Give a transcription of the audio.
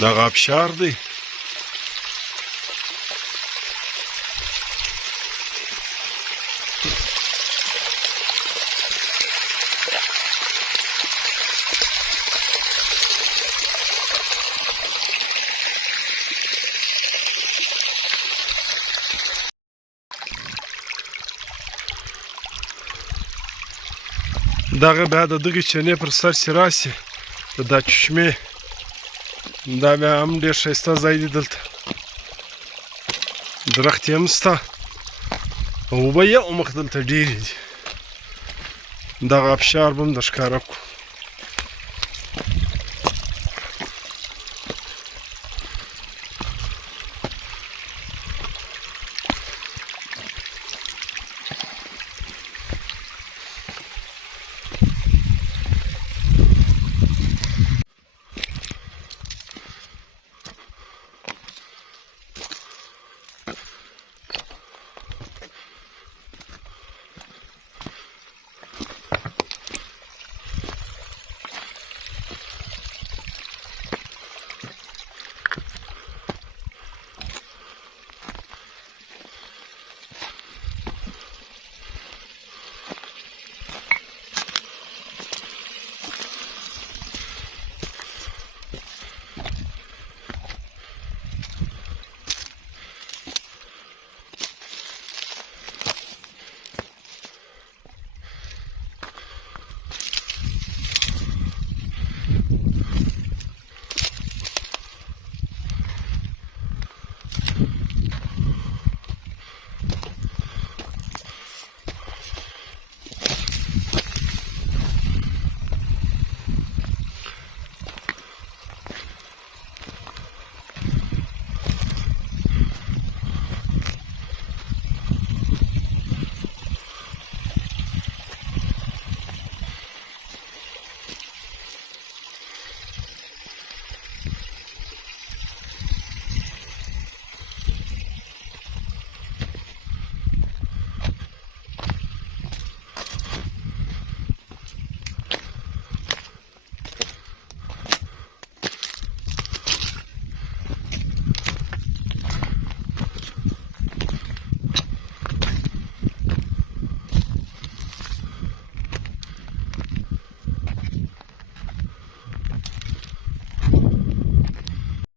دغه ابشار دی. دغه بیا د دغې چینې پر سر چې راسي د دا چشمې دا بیا هم ډېر ښایسته ځای دی. دلته درختې هم شته او اوبه یو مخ دلته ډېرې دي. دغه ابشار به هم در ښکاره کړو.